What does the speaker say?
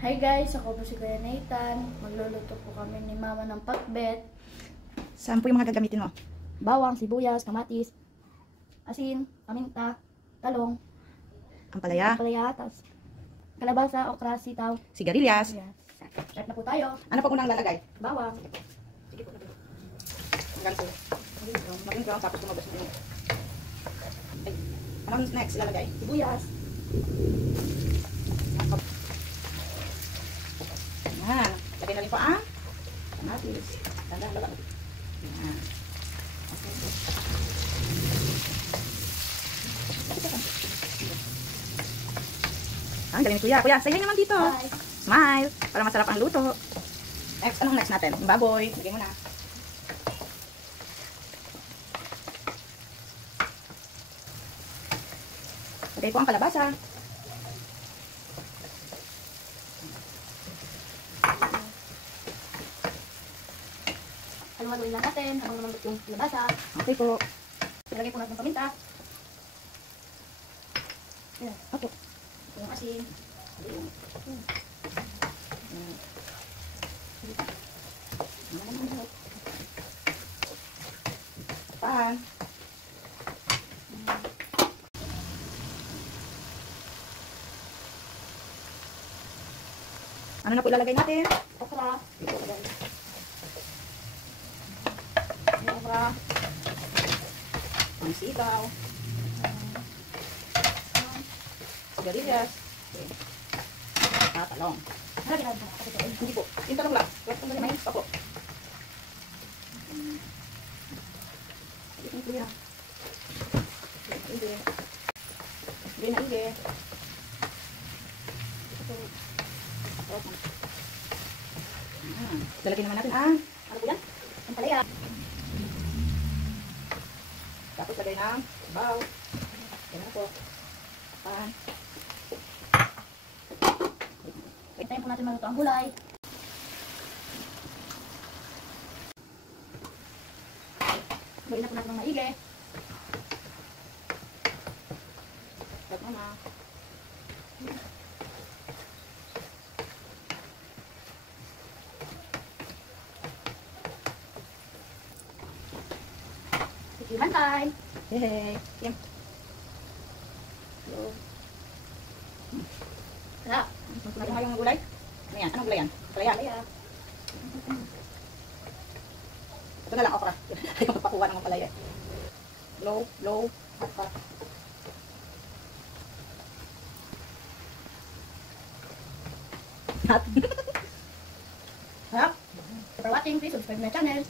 Hi guys, ako po si Kuya Nathan. Magluluto po kami ni Mama ng pakbet. Saan po yung mga gagamitin mo? Bawang, sibuyas, kamatis, asin, paminta, talong, Ampalaya, tapos kalabasa, okra, sitaw. sigarilyas. Yes. Start na po tayo. Ano pa unang lalagay? Bawang. Sige po. Hanggang po. Maging brown tapos lumabas mo yung... Ay, anong next ilalagay? Sibuyas. Yan. Lagay na rin po ang kamatis. Tandaan lang. Yan. Ang galing ni Kuya. Kuya, say hi naman dito. Hi. Smile. Para masarap ang luto. Next, anong next natin? Yung baboy. Lagay mo na. Lagay po ang kalabasa. Haluin lang natin habang lumambot yung kalabasa. Okay po. Ilagay po natin ng paminta. Ayan. Okay. Yung asin. Pan. Ano na po ilalagay natin? Okra. Yung okra. Ang sitaw. Sigarilyas. Okay. Talong. Halagyan natin ng kapito. Hindi po. Yung talong lang. May pa po. Hindi yan. Hindi na hindi. Lalagyan naman natin ang Ano po yan? Ang palaya. tapos lagay ng baw. Yan na po. Pan. Hintayin po natin maluto ang gulay. Gawin na po natin ng maigi. Lagyan mo na. Tikiman time. Yay! Yan. Sarap. Lagyan mo yung gulay. Ano yan? Anong gulay yan? Palaya. Palaya. Ito na lang, okra. Ayaw magpakuha ng palaya. Low, hot. Hot. For watching, please subscribe my channel.